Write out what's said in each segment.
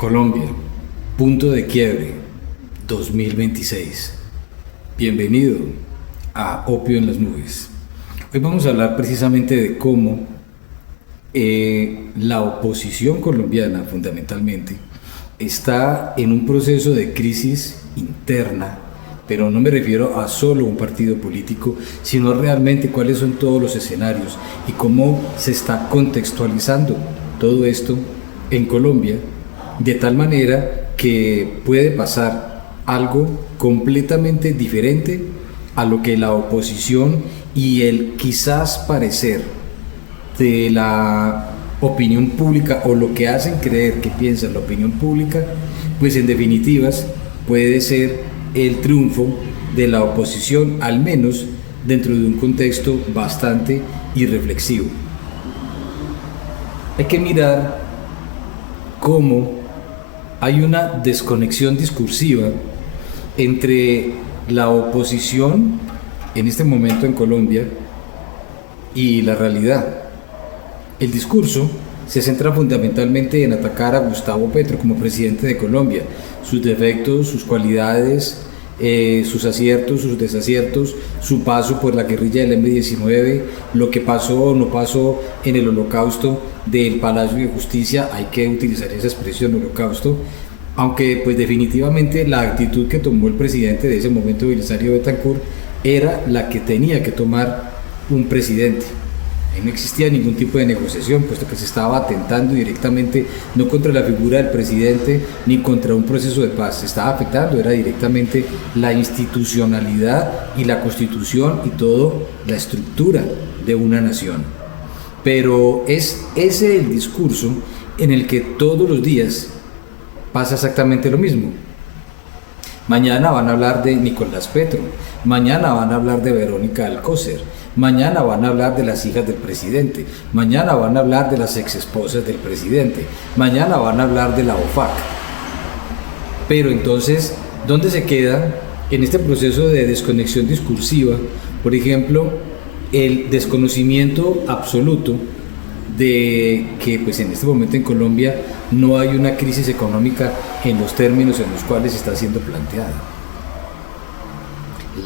Colombia, punto de quiebre 2026. Bienvenido a Opio en las Nubes. Hoy vamos a hablar precisamente de cómo la oposición colombiana fundamentalmente está en un proceso de crisis interna, pero no me refiero a solo un partido político, sino realmente cuáles son todos los escenarios y cómo se está contextualizando todo esto en Colombia, de tal manera que puede pasar algo completamente diferente a lo que la oposición y el quizás parecer de la opinión pública o lo que hacen creer que piensa la opinión pública, pues en definitivas puede ser el triunfo de la oposición, al menos dentro de un contexto bastante irreflexivo. Hay que mirar cómo hay una desconexión discursiva entre la oposición en este momento en Colombia y la realidad. El discurso se centra fundamentalmente en atacar a Gustavo Petro como presidente de Colombia, sus defectos, sus cualidades, sus aciertos, sus desaciertos, su paso por la guerrilla del M-19, lo que pasó o no pasó en el holocausto del Palacio de Justicia. Hay que utilizar esa expresión, holocausto, aunque pues definitivamente la actitud que tomó el presidente de ese momento, Belisario Betancur, era la que tenía que tomar un presidente. Ahí no existía ningún tipo de negociación, puesto que se estaba atentando directamente no contra la figura del presidente ni contra un proceso de paz. Se estaba afectando, era directamente la institucionalidad y la constitución y toda la estructura de una nación. Pero es ese el discurso en el que todos los días pasa exactamente lo mismo. Mañana van a hablar de Nicolás Petro, mañana van a hablar de Verónica Alcócer, mañana van a hablar de las hijas del presidente, mañana van a hablar de las exesposas del presidente, mañana van a hablar de la OFAC. Pero entonces, ¿dónde se queda en este proceso de desconexión discursiva, por ejemplo, el desconocimiento absoluto de que pues en este momento en Colombia no hay una crisis económica en los términos en los cuales está siendo planteada?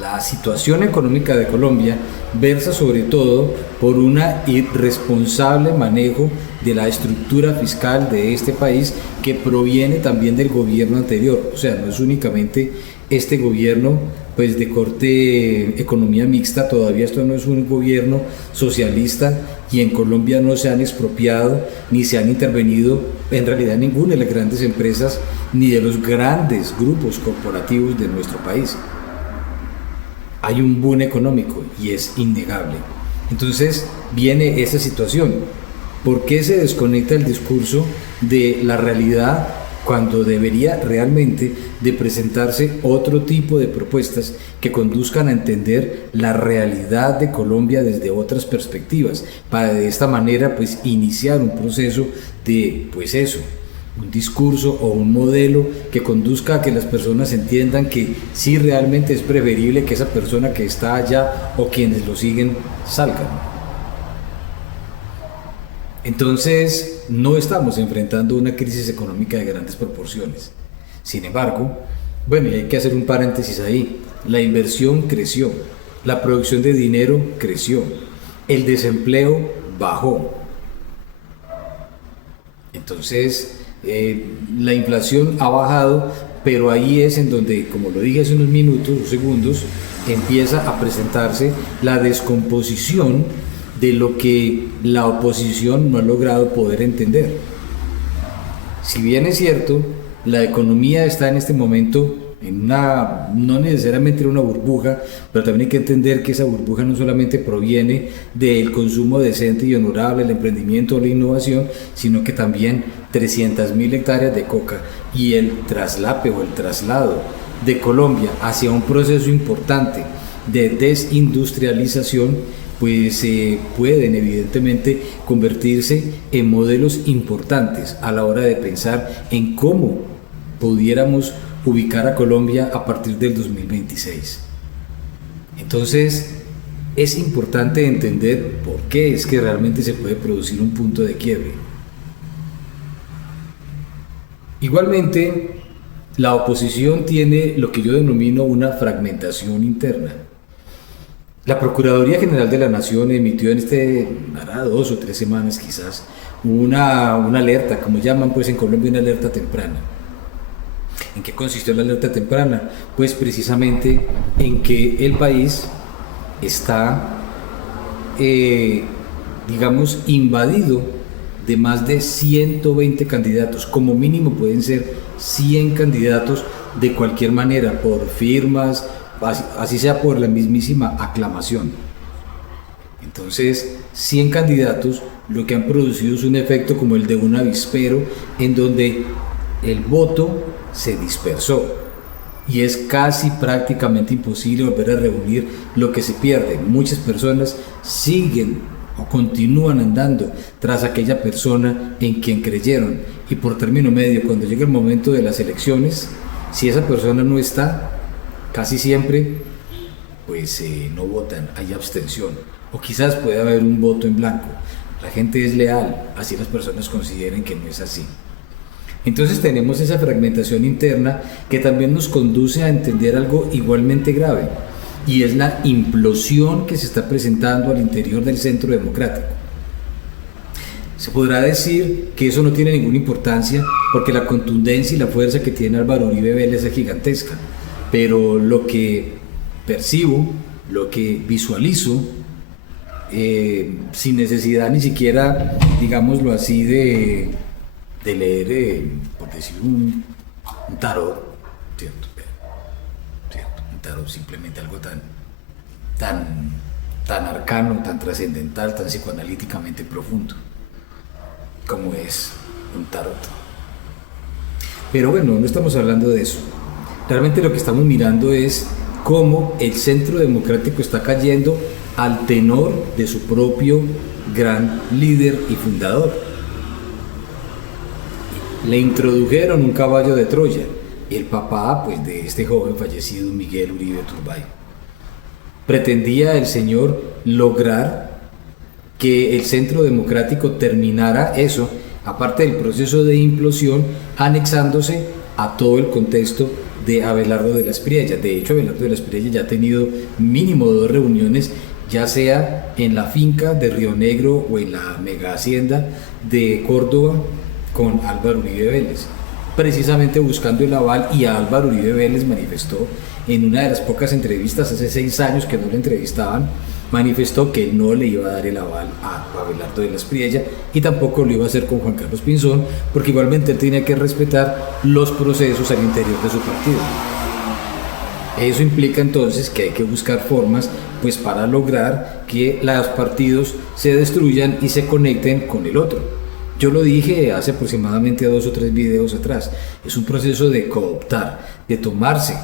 La situación económica de Colombia versa sobre todo por un irresponsable manejo de la estructura fiscal de este país, que proviene también del gobierno anterior. O sea, no es únicamente este gobierno pues de corte economía mixta, todavía esto no es un gobierno socialista, y en Colombia no se han expropiado ni se han intervenido en realidad ninguna de las grandes empresas ni de los grandes grupos corporativos de nuestro país. Hay un boom económico y es innegable. Entonces viene esa situación. ¿Por qué se desconecta el discurso de la realidad cuando debería realmente de presentarse otro tipo de propuestas que conduzcan a entender la realidad de Colombia desde otras perspectivas, para de esta manera pues iniciar un proceso de pues eso, un discurso o un modelo que conduzca a que las personas entiendan que sí realmente es preferible que esa persona que está allá o quienes lo siguen salgan? Entonces, no estamos enfrentando una crisis económica de grandes proporciones. Sin embargo, bueno, y hay que hacer un paréntesis ahí, la inversión creció, la producción de dinero creció, el desempleo bajó. Entonces, la inflación ha bajado, pero ahí es en donde, como lo dije hace unos minutos o segundos, empieza a presentarse la descomposición de lo que la oposición no ha logrado poder entender. Si bien es cierto, la economía está en este momento en una, no necesariamente en una burbuja, pero también hay que entender que esa burbuja no solamente proviene del consumo decente y honorable, el emprendimiento o la innovación, sino que también 300.000 hectáreas de coca y el traslape o el traslado de Colombia hacia un proceso importante de desindustrialización, pues pueden evidentemente convertirse en modelos importantes a la hora de pensar en cómo pudiéramos ubicar a Colombia a partir del 2026. Entonces, es importante entender por qué es que realmente se puede producir un punto de quiebre. Igualmente, la oposición tiene lo que yo denomino una fragmentación interna. La Procuraduría General de la Nación emitió hará 2 o 3 semanas quizás, una alerta, como llaman pues en Colombia, una alerta temprana. ¿En qué consistió la alerta temprana? Pues precisamente en que el país está, digamos, invadido de más de 120 candidatos. Como mínimo pueden ser 100 candidatos de cualquier manera, por firmas, así sea por la mismísima aclamación. Entonces, 100 candidatos lo que han producido es un efecto como el de un avispero, en donde el voto se dispersó y es casi prácticamente imposible volver a reunir lo que se pierde. Muchas personas siguen o continúan andando tras aquella persona en quien creyeron, y por término medio, cuando llega el momento de las elecciones, si esa persona no está, casi siempre pues no votan, hay abstención, o quizás puede haber un voto en blanco. La gente es leal, así las personas consideren que no es así. Entonces tenemos esa fragmentación interna que también nos conduce a entender algo igualmente grave, y es la implosión que se está presentando al interior del centro democrático. Se podrá decir que eso no tiene ninguna importancia porque la contundencia y la fuerza que tiene Álvaro Uribe Vélez es gigantesca, pero lo que percibo, lo que visualizo, sin necesidad ni siquiera, digámoslo así, de leer, por decir, un tarot, ¿cierto? Un tarot, simplemente algo tan arcano, tan trascendental, tan psicoanalíticamente profundo como es un tarot. Pero bueno, no estamos hablando de eso. Realmente lo que estamos mirando es cómo el centro democrático está cayendo al tenor de su propio gran líder y fundador. Le introdujeron un caballo de Troya, el papá pues, de este joven fallecido, Miguel Uribe Turbay. Pretendía el señor lograr que el centro democrático terminara eso, aparte del proceso de implosión, anexándose a todo el contexto de Abelardo de la Espriella. De hecho, Abelardo de la Espriella ya ha tenido mínimo 2 reuniones, ya sea en la finca de Río Negro o en la mega hacienda de Córdoba, con Álvaro Uribe Vélez, precisamente buscando el aval, y Álvaro Uribe Vélez manifestó en una de las pocas entrevistas, hace 6 años que no le entrevistaban, manifestó que él no le iba a dar el aval a Abelardo de la Espriella y tampoco lo iba a hacer con Juan Carlos Pinzón, porque igualmente él tenía que respetar los procesos al interior de su partido. Eso implica entonces que hay que buscar formas pues para lograr que los partidos se destruyan y se conecten con el otro. Yo lo dije hace aproximadamente 2 o 3 videos atrás, es un proceso de cooptar, de tomarse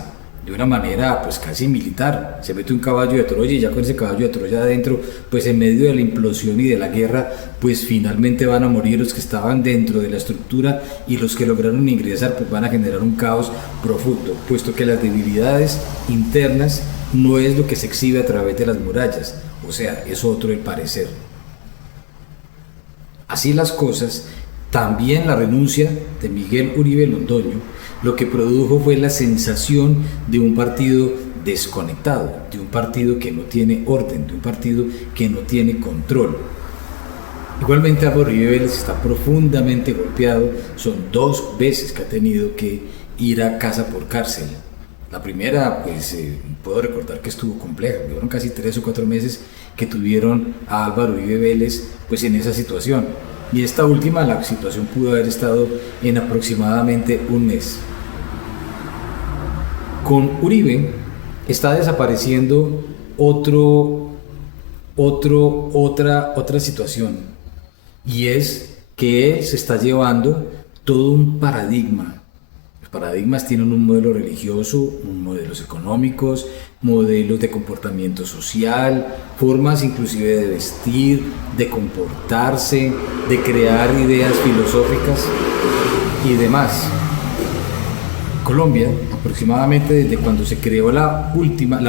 de una manera pues casi militar. Se mete un caballo de Troya y ya con ese caballo de Troya adentro, pues en medio de la implosión y de la guerra, pues finalmente van a morir los que estaban dentro de la estructura, y los que lograron ingresar pues van a generar un caos profundo, puesto que las debilidades internas no es lo que se exhibe a través de las murallas, o sea, es otro el parecer. Así las cosas, también la renuncia de Miguel Uribe Londoño lo que produjo fue la sensación de un partido desconectado, de un partido que no tiene orden, de un partido que no tiene control. Igualmente Álvaro Uribe Vélez está profundamente golpeado, son 2 veces que ha tenido que ir a casa por cárcel. La primera, pues puedo recordar que estuvo compleja, fueron casi 3 o 4 meses que tuvieron a Álvaro Uribe Vélez pues en esa situación. Y esta última, la situación pudo haber estado en aproximadamente 1 mes. Con Uribe está desapareciendo otra situación, y es que él se está llevando todo un paradigma. Los paradigmas tienen un modelo religioso, modelos económicos, modelos de comportamiento social, formas inclusive de vestir, de comportarse, de crear ideas filosóficas y demás. Colombia, aproximadamente desde cuando se creó la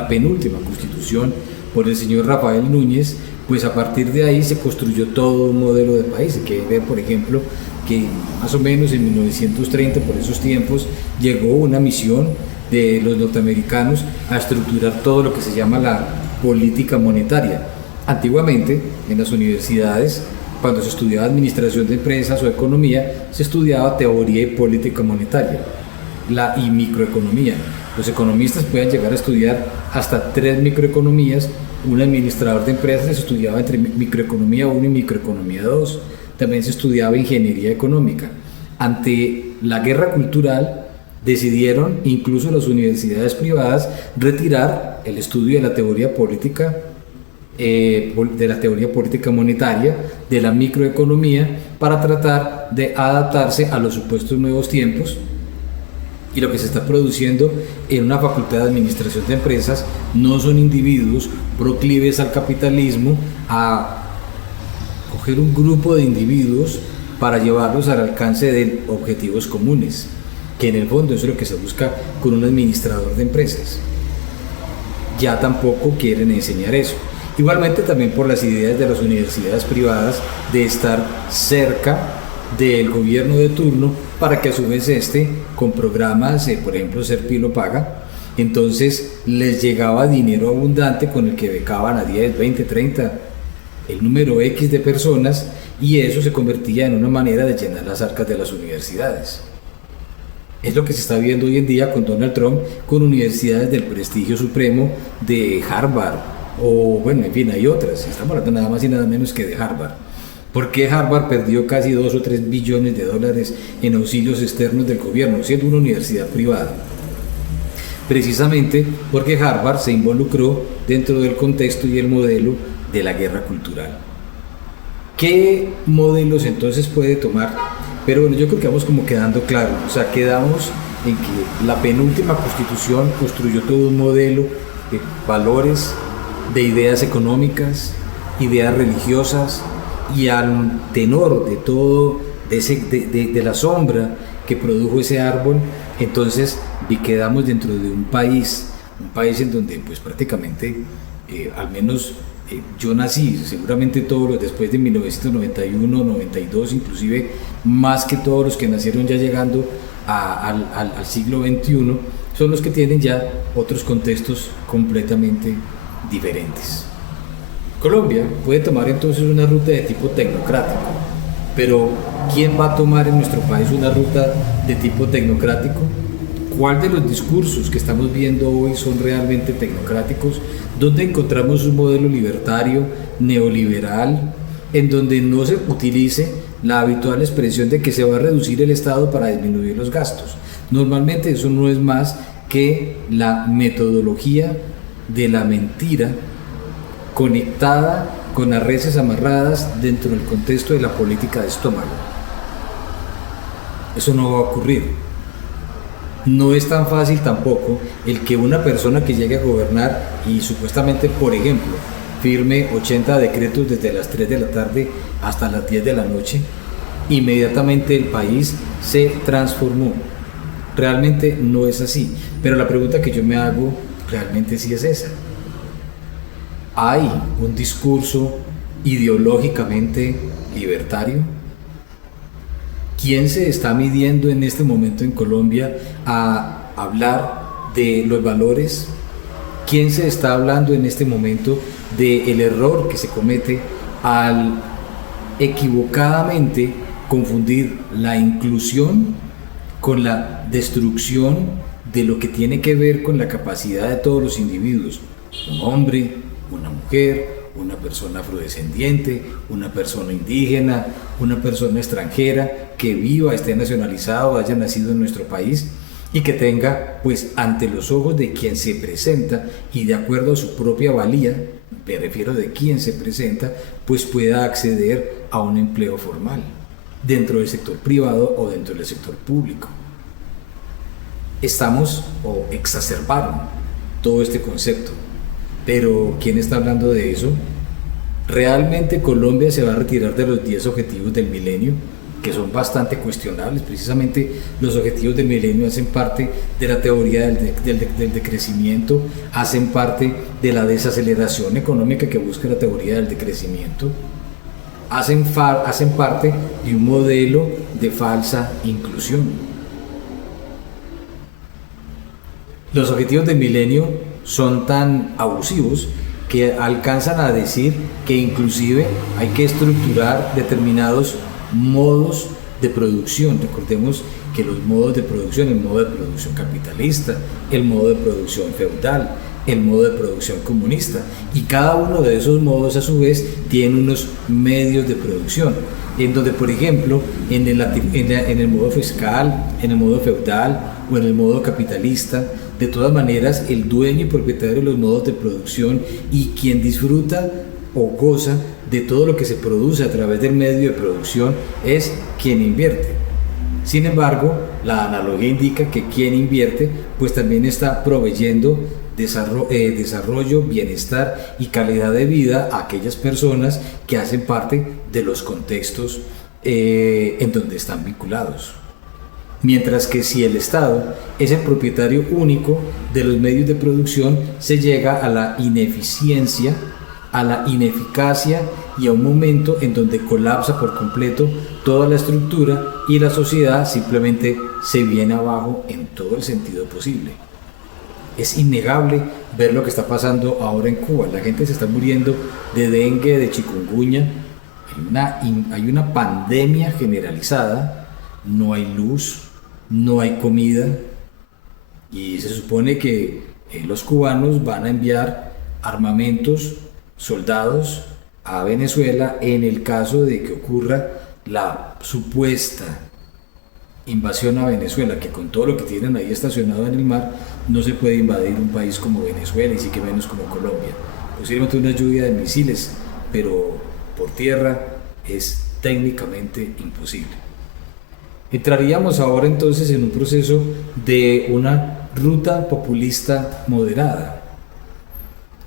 penúltima constitución por el señor Rafael Núñez, pues a partir de ahí se construyó todo un modelo de país. Que ver, por ejemplo, que más o menos en 1930, por esos tiempos, llegó una misión de los norteamericanos a estructurar todo lo que se llama la política monetaria. Antiguamente, en las universidades, cuando se estudiaba administración de empresas o economía, se estudiaba teoría y política monetaria y microeconomía. Los economistas pueden llegar a estudiar hasta 3 microeconomías. Un administrador de empresas estudiaba entre microeconomía 1 y microeconomía 2. También se estudiaba ingeniería económica. Ante la guerra cultural, decidieron incluso las universidades privadas retirar el estudio de la teoría política monetaria, de la microeconomía, para tratar de adaptarse a los supuestos nuevos tiempos. Y lo que se está produciendo en una facultad de administración de empresas no son individuos proclives al capitalismo, a coger un grupo de individuos para llevarlos al alcance de objetivos comunes, que en el fondo eso es lo que se busca con un administrador de empresas. Ya tampoco quieren enseñar eso. Igualmente también por las ideas de las universidades privadas de estar cerca del gobierno de turno, para que a su vez con programas, por ejemplo Serpi lo paga, entonces les llegaba dinero abundante con el que becaban a 10, 20, 30, el número X de personas, y eso se convertía en una manera de llenar las arcas de las universidades. Es lo que se está viendo hoy en día con Donald Trump, con universidades del prestigio supremo de Harvard, o bueno, en fin, hay otras, estamos hablando nada más y nada menos que de Harvard. ¿Por qué Harvard perdió casi 2 o 3 billones de dólares en auxilios externos del gobierno, siendo una universidad privada? Precisamente porque Harvard se involucró dentro del contexto y el modelo de la guerra cultural. ¿Qué modelos entonces puede tomar? Pero bueno, yo creo que vamos como quedando claro, o sea, quedamos en que la penúltima constitución construyó todo un modelo de valores, de ideas económicas, ideas religiosas, y al tenor de todo, de la sombra que produjo ese árbol, entonces quedamos dentro de un país en donde pues prácticamente, al menos yo nací, seguramente todos los después de 1991, 92, inclusive más que todos los que nacieron ya llegando al siglo XXI, son los que tienen ya otros contextos completamente diferentes. Colombia puede tomar entonces una ruta de tipo tecnocrático, pero ¿quién va a tomar en nuestro país una ruta de tipo tecnocrático? ¿Cuál de los discursos que estamos viendo hoy son realmente tecnocráticos? ¿Dónde encontramos un modelo libertario, neoliberal, en donde no se utilice la habitual expresión de que se va a reducir el Estado para disminuir los gastos? Normalmente eso no es más que la metodología de la mentira conectada con arreces amarradas dentro del contexto de la política de estómago. Eso no va a ocurrir. No es tan fácil tampoco el que una persona que llegue a gobernar y supuestamente, por ejemplo, firme 80 decretos desde las 3 de la tarde hasta las 10 de la noche, inmediatamente el país se transformó. Realmente no es así. Pero la pregunta que yo me hago realmente sí es esa. ¿Hay un discurso ideológicamente libertario? ¿Quién se está midiendo en este momento en Colombia a hablar de los valores? ¿Quién se está hablando en este momento del error que se comete al equivocadamente confundir la inclusión con la destrucción de lo que tiene que ver con la capacidad de todos los individuos? Un hombre, una mujer, una persona afrodescendiente, una persona indígena, una persona extranjera que viva, esté nacionalizado, haya nacido en nuestro país y que tenga, pues, ante los ojos de quien se presenta y de acuerdo a su propia valía, me refiero de quien se presenta, pues pueda acceder a un empleo formal dentro del sector privado o dentro del sector público. Estamos o exacerbaron todo este concepto. Pero ¿quién está hablando de eso? ¿Realmente Colombia se va a retirar de los 10 objetivos del milenio? Que son bastante cuestionables. Precisamente los objetivos del milenio hacen parte de la teoría del decrecimiento, hacen parte de la desaceleración económica que busca la teoría del decrecimiento. hacen parte de un modelo de falsa inclusión. Los objetivos del milenio son tan abusivos que alcanzan a decir que inclusive hay que estructurar determinados modos de producción. Recordemos que los modos de producción, el modo de producción capitalista, el modo de producción feudal, el modo de producción comunista, y cada uno de esos modos a su vez tiene unos medios de producción, en donde por ejemplo en el modo fiscal, en el modo feudal o en el modo capitalista, de todas maneras el dueño y propietario de los modos de producción y quien disfruta o goza de todo lo que se produce a través del medio de producción es quien invierte. Sin embargo, la analogía indica que quien invierte pues también está proveyendo desarrollo, bienestar y calidad de vida a aquellas personas que hacen parte de los contextos en donde están vinculados. Mientras que si el Estado es el propietario único de los medios de producción, se llega a la ineficiencia, a la ineficacia y a un momento en donde colapsa por completo toda la estructura y la sociedad simplemente se viene abajo en todo el sentido posible. Es innegable ver lo que está pasando ahora en Cuba. La gente se está muriendo de dengue, de chikungunya. Hay una pandemia generalizada, no hay luz, no hay comida, y se supone que los cubanos van a enviar armamentos, soldados a Venezuela en el caso de que ocurra la supuesta invasión a Venezuela, que con todo lo que tienen ahí estacionado en el mar no se puede invadir un país como Venezuela y sí que menos como Colombia. Posiblemente una lluvia de misiles, pero por tierra es técnicamente imposible. Entraríamos ahora entonces en un proceso de una ruta populista moderada,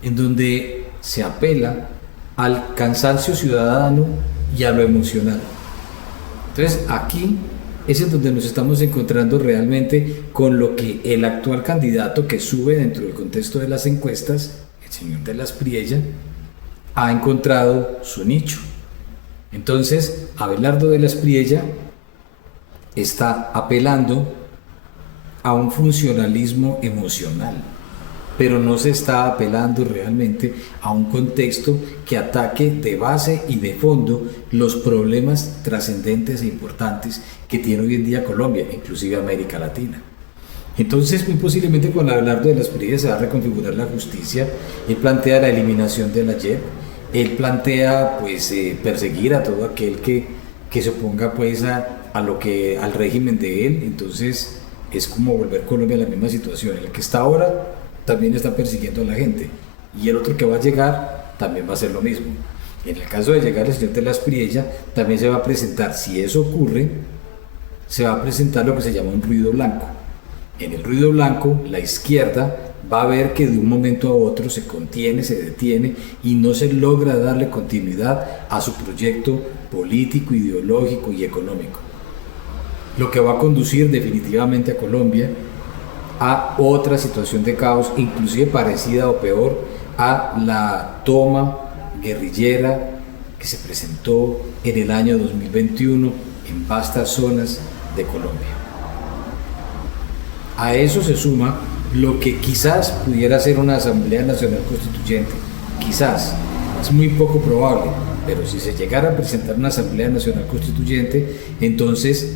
en donde se apela al cansancio ciudadano y a lo emocional. Entonces aquí es en donde nos estamos encontrando realmente con lo que el actual candidato que sube dentro del contexto de las encuestas, el señor de las Priella, ha encontrado su nicho. Entonces, Abelardo de las Priella está apelando a un funcionalismo emocional, pero no se está apelando realmente a un contexto que ataque de base y de fondo los problemas trascendentes e importantes que tiene hoy en día Colombia, inclusive América Latina. Entonces, muy posiblemente con Abelardo de las Priella se va a reconfigurar la justicia. Él plantea la eliminación de la JEP, él plantea pues perseguir a todo aquel que se oponga pues al régimen de él. Entonces es como volver Colombia a la misma situación. El que está ahora también está persiguiendo a la gente, y el otro que va a llegar también va a hacer lo mismo. En el caso de llegar el señor de las Priella, también se va a presentar, si eso ocurre, se va a presentar lo que se llama un ruido blanco. En el ruido blanco, la izquierda va a ver que de un momento a otro se contiene, se detiene y no se logra darle continuidad a su proyecto político, ideológico y económico, lo que va a conducir definitivamente a Colombia a otra situación de caos, inclusive parecida o peor a la toma guerrillera que se presentó en el año 2021 en vastas zonas de Colombia. A eso se suma lo que quizás pudiera ser una Asamblea Nacional Constituyente, quizás, es muy poco probable, pero si se llegara a presentar una Asamblea Nacional Constituyente, entonces,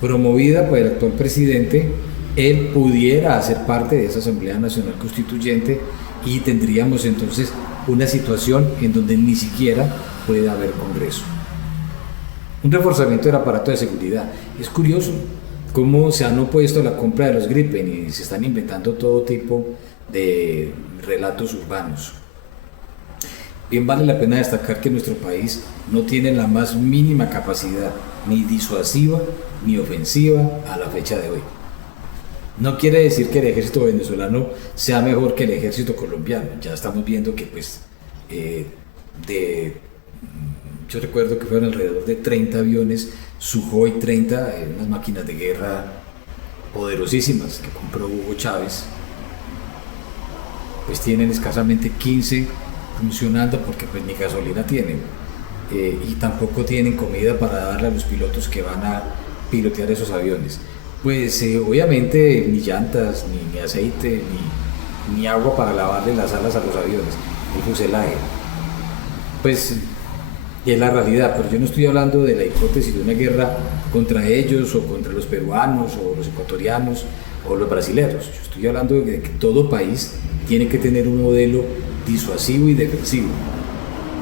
promovida por el actual presidente, él pudiera hacer parte de esa Asamblea Nacional Constituyente y tendríamos entonces una situación en donde ni siquiera puede haber Congreso. Un reforzamiento del aparato de seguridad. Es curioso cómo se han opuesto a la compra de los Gripen y se están inventando todo tipo de relatos urbanos. Bien vale la pena destacar que nuestro país no tiene la más mínima capacidad ni disuasiva ni ofensiva a la fecha de hoy. No quiere decir que el ejército venezolano sea mejor que el ejército colombiano. Ya estamos viendo que yo recuerdo que fueron alrededor de 30 aviones Sukhoi 30, unas máquinas de guerra poderosísimas que compró Hugo Chávez. Pues tienen escasamente 15 funcionando porque pues ni gasolina tienen. y tampoco tienen comida para darle a los pilotos que van a pilotear esos aviones. Pues obviamente ni llantas, ni aceite, ni agua para lavarle las alas a los aviones, el fuselaje. Pues es la realidad, pero yo no estoy hablando de la hipótesis de una guerra contra ellos o contra los peruanos o los ecuatorianos o los brasileños. Yo estoy hablando de que todo país tiene que tener un modelo disuasivo y defensivo.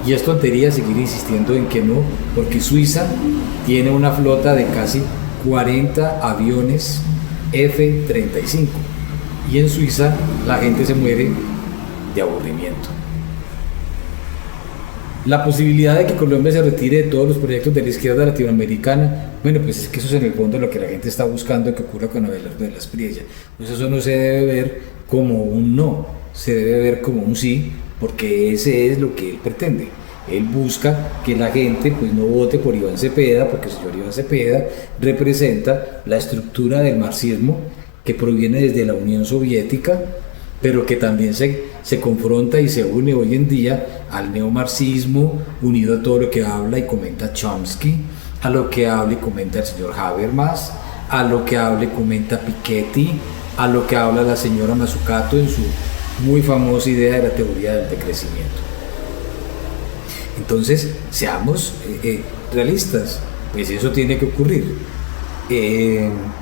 Y es tontería seguir insistiendo en que no, porque Suiza tiene una flota de casi 40 aviones F-35 y en Suiza la gente se muere de aburrimiento. La posibilidad de que Colombia se retire de todos los proyectos de la izquierda latinoamericana, bueno, pues es que eso es en el fondo lo que la gente está buscando que ocurra con Abelardo de las Priellas. Pues eso no se debe ver como un no, se debe ver como un sí, porque ese es lo que él pretende. Él busca que la gente pues no vote por Iván Cepeda, porque el señor Iván Cepeda representa la estructura del marxismo que proviene desde la Unión Soviética, pero que también se confronta y se une hoy en día al neomarxismo, unido a todo lo que habla y comenta Chomsky, a lo que habla y comenta el señor Habermas, a lo que habla y comenta Piketty, a lo que habla la señora Mazzucato en su muy famosa idea de la teoría del decrecimiento. Entonces, seamos realistas, pues eso tiene que ocurrir.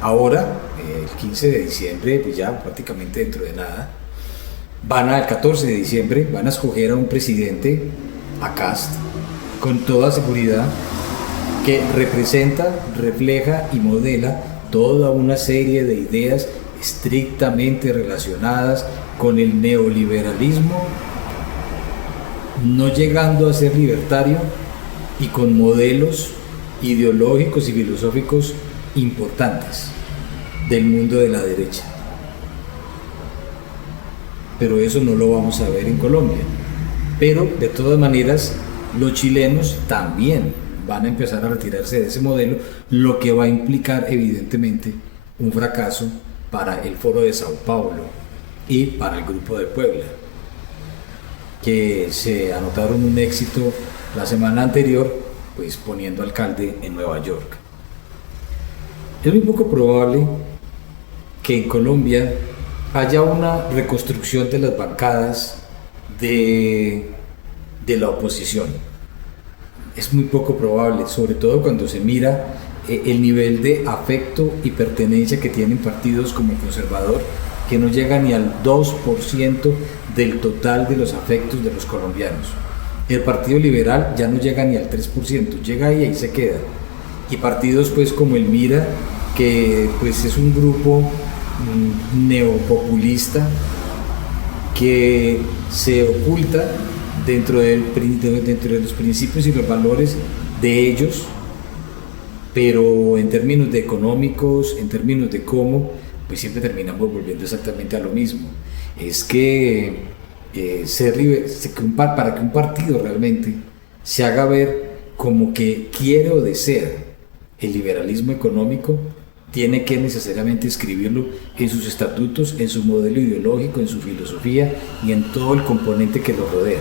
Ahora, el 15 de diciembre, pues ya prácticamente dentro de nada, el 14 de diciembre, van a escoger a un presidente, a Kast, con toda seguridad, que representa, refleja y modela toda una serie de ideas estrictamente relacionadas con el neoliberalismo, no llegando a ser libertario y con modelos ideológicos y filosóficos importantes del mundo de la derecha. Pero eso no lo vamos a ver en Colombia. Pero de todas maneras, los chilenos también van a empezar a retirarse de ese modelo, lo que va a implicar evidentemente un fracaso para el Foro de Sao Paulo y para el Grupo de Puebla, que se anotaron un éxito la semana anterior, pues poniendo alcalde en Nueva York. Es muy poco probable que en Colombia haya una reconstrucción de las bancadas de la oposición. Es muy poco probable, sobre todo cuando se mira el nivel de afecto y pertenencia que tienen partidos como el conservador, que no llega ni al 2% del total de los afectos de los colombianos. El Partido Liberal ya no llega ni al 3%, llega ahí se queda. Y partidos pues como el Mira, que pues es un grupo neopopulista que se oculta dentro de los principios y los valores de ellos, pero en términos de económicos, en términos de cómo, pues siempre terminamos volviendo exactamente a lo mismo. Es que para que un partido realmente se haga ver como que quiere o desea el liberalismo económico, tiene que necesariamente escribirlo en sus estatutos, en su modelo ideológico, en su filosofía y en todo el componente que lo rodea.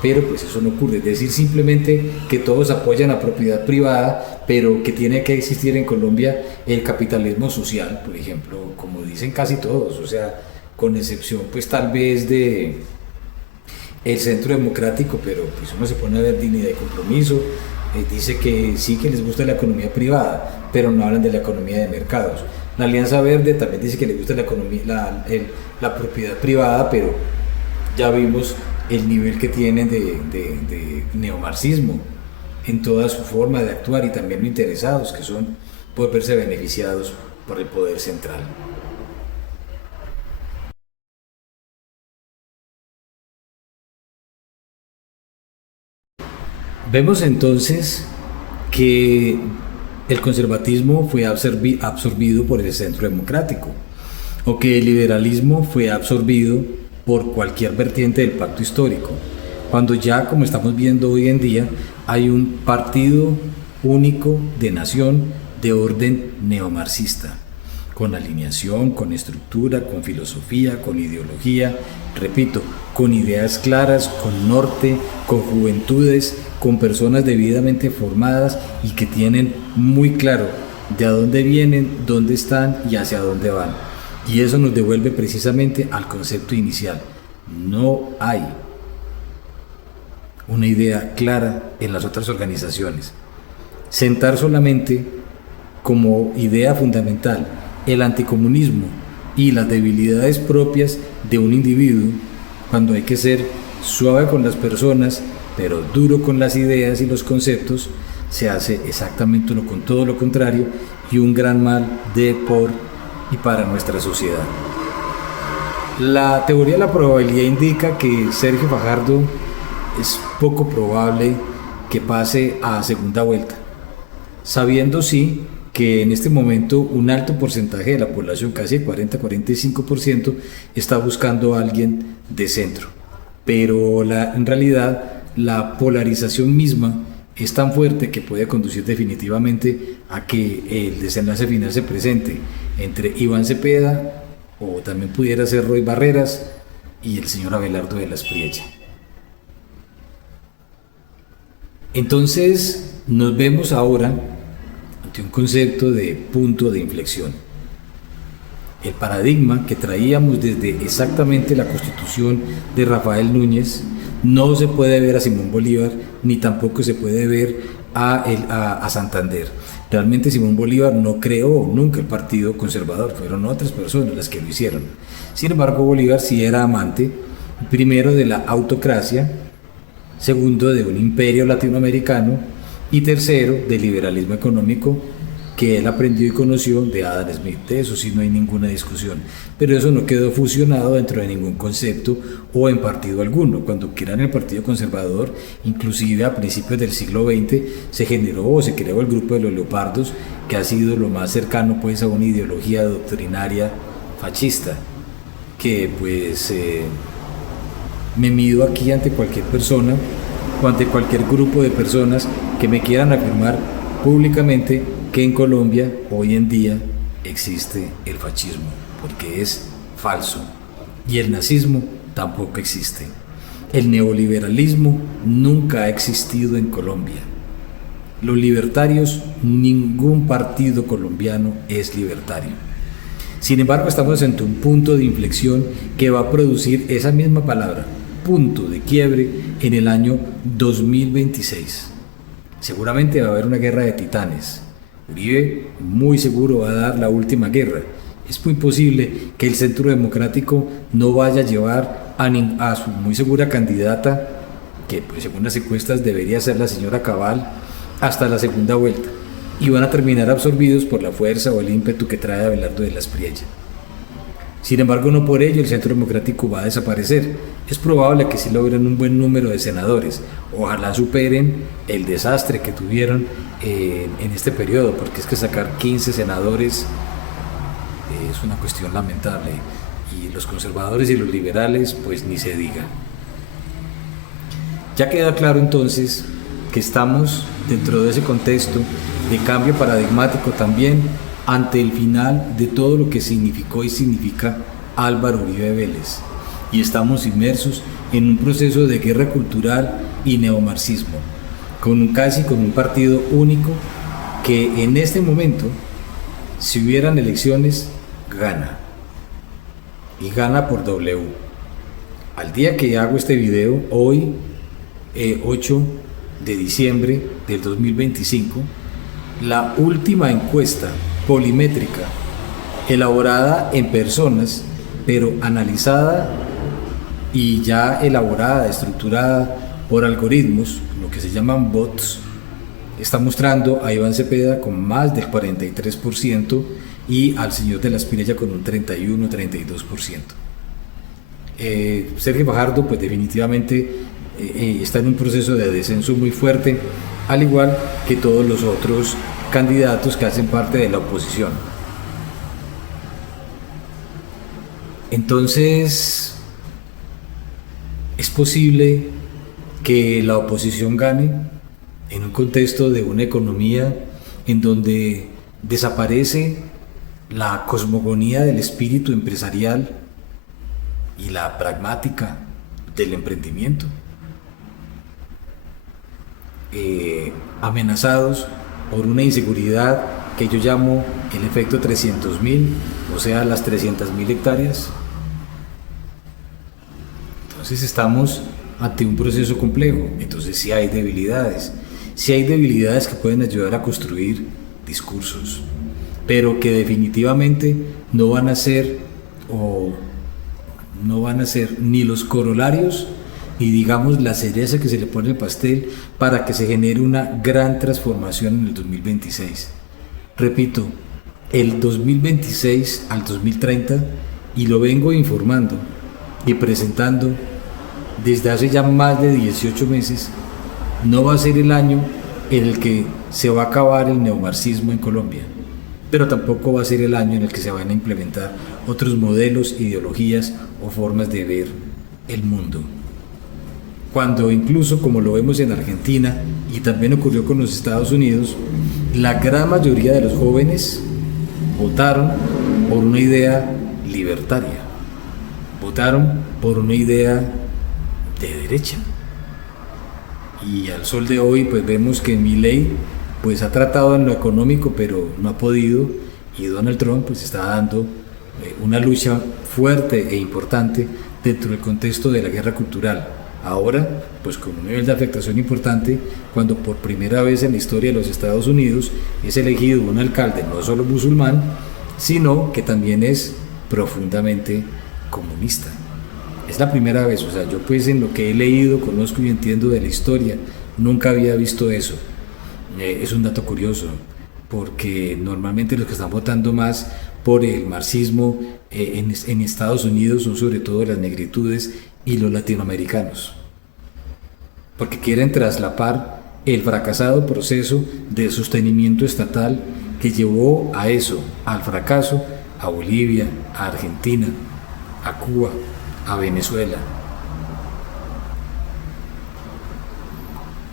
Pero pues eso no ocurre, es decir, simplemente que todos apoyan la propiedad privada, pero que tiene que existir en Colombia el capitalismo social, por ejemplo, como dicen casi todos, o sea, con excepción pues tal vez de el Centro Democrático, pero pues uno se pone a ver Dignidad y Compromiso, dice que sí, que les gusta la economía privada, pero no hablan de la economía de mercados. La Alianza Verde también dice que les gusta la economía, la propiedad privada, pero ya vimos el nivel que tienen de neomarxismo en toda su forma de actuar, y también lo interesados que son por verse beneficiados por el poder central. Vemos entonces que el conservatismo fue absorbido por el Centro Democrático, o que el liberalismo fue absorbido por cualquier vertiente del pacto histórico, cuando ya, como estamos viendo hoy en día, hay un partido único de nación de orden neomarxista, con alineación, con estructura, con filosofía, con ideología, repito, con ideas claras, con norte, con juventudes con personas debidamente formadas y que tienen muy claro de a dónde vienen, dónde están y hacia dónde van. Y eso nos devuelve precisamente al concepto inicial. No hay una idea clara en las otras organizaciones. Sentar solamente como idea fundamental el anticomunismo y las debilidades propias de un individuo, cuando hay que ser suave con las personas, pero duro con las ideas y los conceptos, se hace exactamente todo lo contrario y un gran mal de, por y para nuestra sociedad. La teoría de la probabilidad indica que Sergio Fajardo es poco probable que pase a segunda vuelta, sabiendo sí que en este momento un alto porcentaje de la población, casi el 40-45%, está buscando a alguien de centro. Pero en realidad la polarización misma es tan fuerte que puede conducir definitivamente a que el desenlace final se presente entre Iván Cepeda, o también pudiera ser Roy Barreras, y el señor Abelardo de la Espriella. Entonces nos vemos ahora ante un concepto de punto de inflexión. El paradigma que traíamos desde exactamente la Constitución de Rafael Núñez no se puede ver a Simón Bolívar, ni tampoco se puede ver a Santander. Realmente Simón Bolívar no creó nunca el Partido Conservador, fueron otras personas las que lo hicieron. Sin embargo, Bolívar sí era amante, primero de la autocracia, segundo de un imperio latinoamericano y tercero del liberalismo económico que él aprendió y conoció de Adam Smith. De eso sí no hay ninguna discusión, pero eso no quedó fusionado dentro de ningún concepto o en partido alguno. Cuando crearon el Partido Conservador, inclusive a principios del siglo XX, se generó o se creó el grupo de los leopardos, que ha sido lo más cercano pues a una ideología doctrinaria fascista, que pues me mido aquí ante cualquier persona o ante cualquier grupo de personas que me quieran afirmar públicamente que en Colombia hoy en día existe el fascismo, porque es falso. Y el nazismo tampoco existe. El neoliberalismo nunca ha existido en Colombia. Los libertarios, ningún partido colombiano es libertario. Sin embargo, estamos ante un punto de inflexión que va a producir esa misma palabra, punto de quiebre, en el año 2026. Seguramente va a haber una guerra de titanes. Uribe muy seguro va a dar la última guerra. Es muy posible que el Centro Democrático no vaya a llevar a su muy segura candidata, que pues según las encuestas debería ser la señora Cabal, hasta la segunda vuelta, y van a terminar absorbidos por la fuerza o el ímpetu que trae Abelardo de la Espriella. Sin embargo, no por ello el Centro Democrático va a desaparecer. Es probable que sí logren un buen número de senadores. Ojalá superen el desastre que tuvieron en este periodo, porque es que sacar 15 senadores es una cuestión lamentable. Y los conservadores y los liberales, pues ni se diga. Ya queda claro entonces que estamos dentro de ese contexto de cambio paradigmático también, ante el final de todo lo que significó y significa Álvaro Uribe Vélez, y estamos inmersos en un proceso de guerra cultural y neomarxismo, con un partido único que en este momento, si hubieran elecciones, gana, y gana por W. Al día que hago este video, hoy 8 de diciembre del 2025, la última encuesta polimétrica, elaborada en personas, pero analizada y ya elaborada, estructurada por algoritmos, lo que se llaman bots, está mostrando a Iván Cepeda con más del 43% y al señor de la Espriella con un 31-32%. Sergio Fajardo pues definitivamente está en un proceso de descenso muy fuerte, al igual que todos los otros candidatos que hacen parte de la oposición. Entonces, ¿es posible que la oposición gane en un contexto de una economía en donde desaparece la cosmogonía del espíritu empresarial y la pragmática del emprendimiento? amenazados por una inseguridad que yo llamo el efecto 300.000, o sea, las 300.000 hectáreas. Entonces estamos ante un proceso complejo. Entonces sí hay debilidades que pueden ayudar a construir discursos, pero que definitivamente no van a ser ni los corolarios y digamos la cereza que se le pone al pastel para que se genere una gran transformación en el 2026. Repito, el 2026 al 2030, y lo vengo informando y presentando desde hace ya más de 18 meses, no va a ser el año en el que se va a acabar el neomarxismo en Colombia, pero tampoco va a ser el año en el que se van a implementar otros modelos, ideologías o formas de ver el mundo. Cuando incluso, como lo vemos en Argentina y también ocurrió con los Estados Unidos, la gran mayoría de los jóvenes votaron por una idea libertaria, votaron por una idea de derecha. Y al sol de hoy pues vemos que Milei pues ha tratado en lo económico pero no ha podido, y Donald Trump pues está dando una lucha fuerte e importante dentro del contexto de la guerra cultural. Ahora, pues con un nivel de afectación importante, cuando por primera vez en la historia de los Estados Unidos es elegido un alcalde no solo musulmán, sino que también es profundamente comunista. Es la primera vez, o sea, yo pues en lo que he leído, conozco y entiendo de la historia, nunca había visto eso. Es un dato curioso, porque normalmente los que están votando más por el marxismo en Estados Unidos son sobre todo las negritudes y los latinoamericanos, porque quieren traslapar el fracasado proceso de sostenimiento estatal que llevó a eso, al fracaso, a Bolivia, a Argentina, a Cuba, a Venezuela.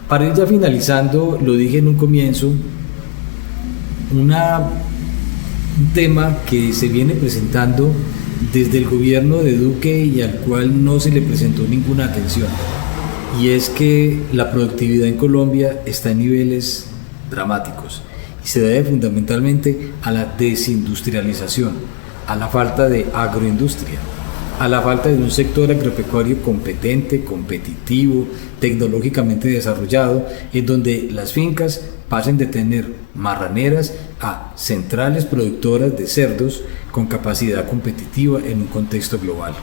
Para ir ya finalizando, lo dije en un comienzo, un tema que se viene presentando desde el gobierno de Duque y al cual no se le presentó ninguna atención, y es que la productividad en Colombia está en niveles dramáticos y se debe fundamentalmente a la desindustrialización, a la falta de agroindustria, a la falta de un sector agropecuario competente, competitivo, tecnológicamente desarrollado, en donde las fincas pasen de tener marraneras a centrales productoras de cerdos con capacidad competitiva en un contexto global.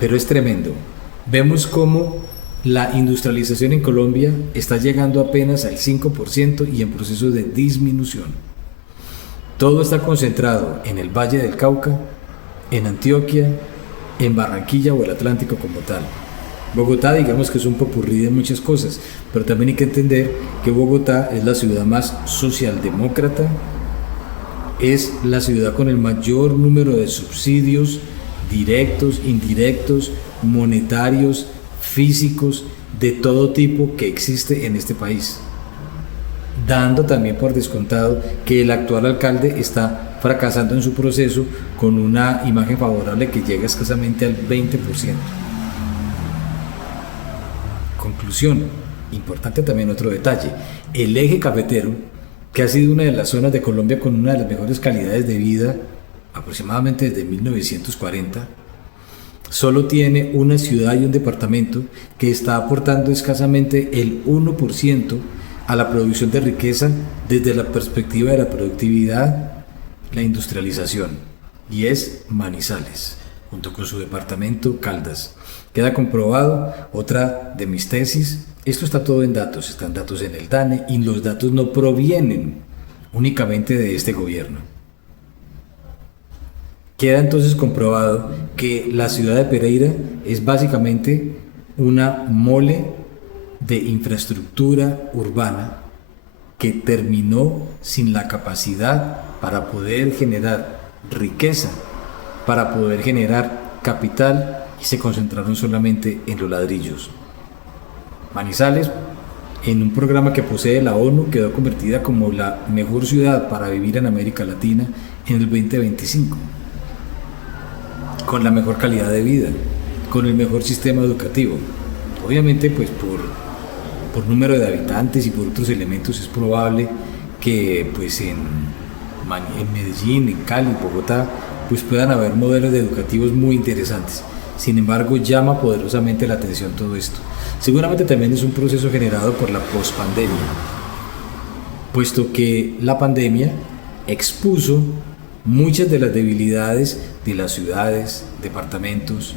Pero es tremendo. Vemos cómo la industrialización en Colombia está llegando apenas al 5% y en proceso de disminución. Todo está concentrado en el Valle del Cauca, en Antioquia, en Barranquilla o el Atlántico como tal. Bogotá, digamos que es un popurrí de muchas cosas, pero también hay que entender que Bogotá es la ciudad más socialdemócrata, es la ciudad con el mayor número de subsidios directos, indirectos, monetarios, físicos, de todo tipo que existe en este país, dando también por descontado que el actual alcalde está fracasando en su proceso con una imagen favorable que llega escasamente al 20%. Conclusión, importante también otro detalle, el eje cafetero, que ha sido una de las zonas de Colombia con una de las mejores calidades de vida aproximadamente desde 1940, solo tiene una ciudad y un departamento que está aportando escasamente el 1% a la producción de riqueza desde la perspectiva de la productividad, la industrialización, y es Manizales, junto con su departamento Caldas. Queda comprobado, otra de mis tesis, esto está todo en datos, están datos en el DANE y los datos no provienen únicamente de este gobierno. Queda entonces comprobado que la ciudad de Pereira es básicamente una mole de infraestructura urbana que terminó sin la capacidad para poder generar riqueza, para poder generar capital, y se concentraron solamente en los ladrillos. Manizales, en un programa que posee la ONU, quedó convertida como la mejor ciudad para vivir en América Latina en el 2025, con la mejor calidad de vida, con el mejor sistema educativo, obviamente pues por por número de habitantes y por otros elementos es probable que pues en Medellín, en Cali, Bogotá, pues puedan haber modelos educativos muy interesantes. Sin embargo, llama poderosamente la atención todo esto. Seguramente también es un proceso generado por la pospandemia, puesto que la pandemia expuso muchas de las debilidades de las ciudades, departamentos,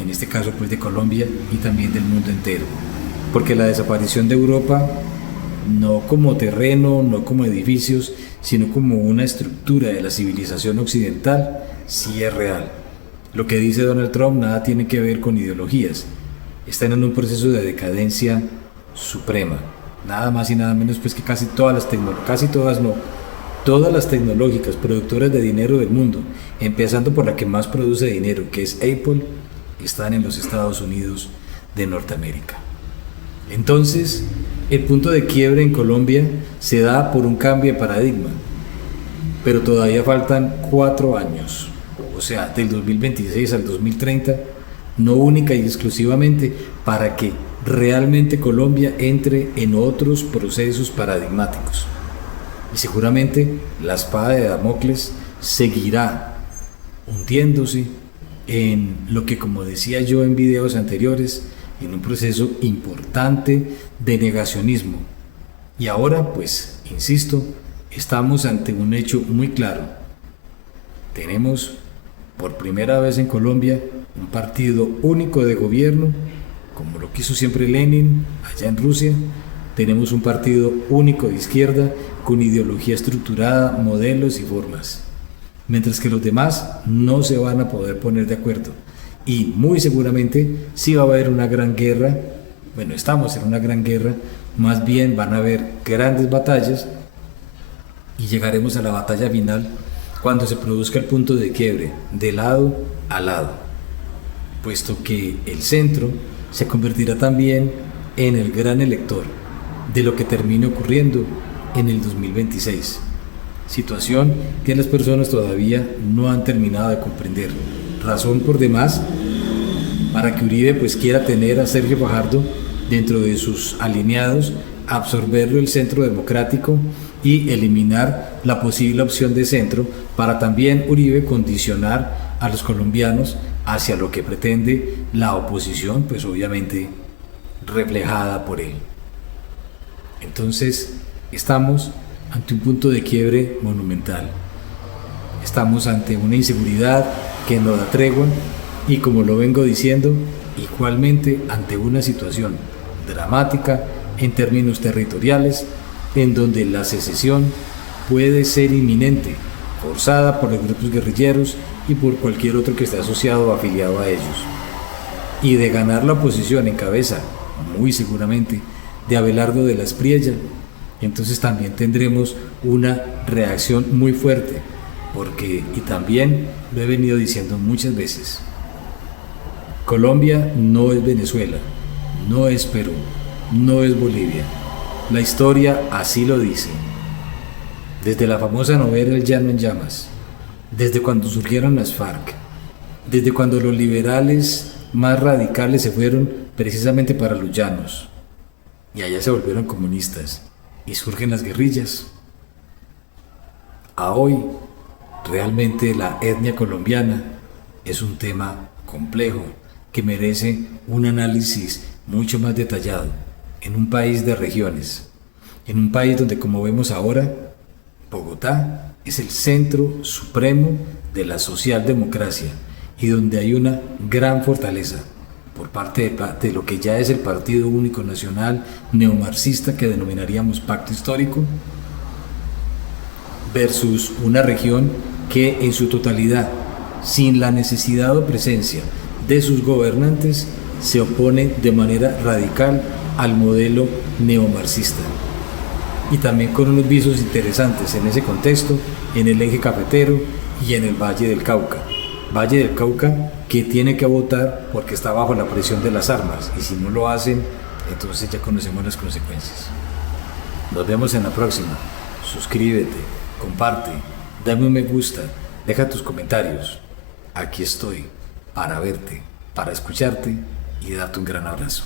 en este caso pues de Colombia y también del mundo entero, porque la desaparición de Europa, no como terreno, no como edificios, sino como una estructura de la civilización occidental, sí es real. Lo que dice Donald Trump nada tiene que ver con ideologías, están en un proceso de decadencia suprema, nada más y nada menos pues que todas las tecnológicas productoras de dinero del mundo, empezando por la que más produce dinero, que es Apple, están en los Estados Unidos de Norteamérica. Entonces, el punto de quiebre en Colombia se da por un cambio de paradigma, pero todavía faltan 4 años, o sea, del 2026 al 2030, no única y exclusivamente para que realmente Colombia entre en otros procesos paradigmáticos. Y seguramente la espada de Damocles seguirá hundiéndose en lo que, como decía yo en videos anteriores, en un proceso importante de negacionismo. Y ahora, pues, insisto, estamos ante un hecho muy claro. Tenemos por primera vez en Colombia un partido único de gobierno, como lo quiso siempre Lenin allá en Rusia. Tenemos un partido único de izquierda con ideología estructurada, modelos y formas, mientras que los demás no se van a poder poner de acuerdo. Y muy seguramente sí va a haber una gran guerra, bueno, estamos en una gran guerra, más bien van a haber grandes batallas y llegaremos a la batalla final cuando se produzca el punto de quiebre de lado a lado, puesto que el centro se convertirá también en el gran elector de lo que termine ocurriendo en el 2026, situación que las personas todavía no han terminado de comprender, razón por demás para que Uribe pues quiera tener a Sergio Fajardo dentro de sus alineados, absorberlo el centro democrático y eliminar la posible opción de centro para también Uribe condicionar a los colombianos hacia lo que pretende la oposición, pues obviamente reflejada por él. Entonces estamos ante un punto de quiebre monumental, estamos ante una inseguridad que no da tregua y, como lo vengo diciendo, igualmente ante una situación dramática en términos territoriales, en donde la secesión puede ser inminente, forzada por los grupos guerrilleros y por cualquier otro que esté asociado o afiliado a ellos. Y de ganar la oposición en cabeza, muy seguramente, de Abelardo de la Espriella, entonces también tendremos una reacción muy fuerte, porque, y también lo he venido diciendo muchas veces, Colombia no es Venezuela, no es Perú, no es Bolivia. La historia así lo dice. Desde la famosa novela El Llano en Llamas, desde cuando surgieron las FARC, desde cuando los liberales más radicales se fueron precisamente para los llanos, y allá se volvieron comunistas, y surgen las guerrillas. A hoy, realmente la etnia colombiana es un tema complejo que merece un análisis mucho más detallado en un país de regiones, en un país donde, como vemos ahora, Bogotá es el centro supremo de la socialdemocracia y donde hay una gran fortaleza por parte de lo que ya es el Partido Único Nacional neomarxista que denominaríamos Pacto Histórico, versus una región que en su totalidad, sin la necesidad o presencia de sus gobernantes, se opone de manera radical al modelo neomarxista. Y también con unos visos interesantes en ese contexto, en el eje cafetero y en el Valle del Cauca. Valle del Cauca que tiene que votar porque está bajo la presión de las armas, y si no lo hacen, entonces ya conocemos las consecuencias. Nos vemos en la próxima. Suscríbete, comparte, dame un me gusta, deja tus comentarios. Aquí estoy para verte, para escucharte y darte un gran abrazo.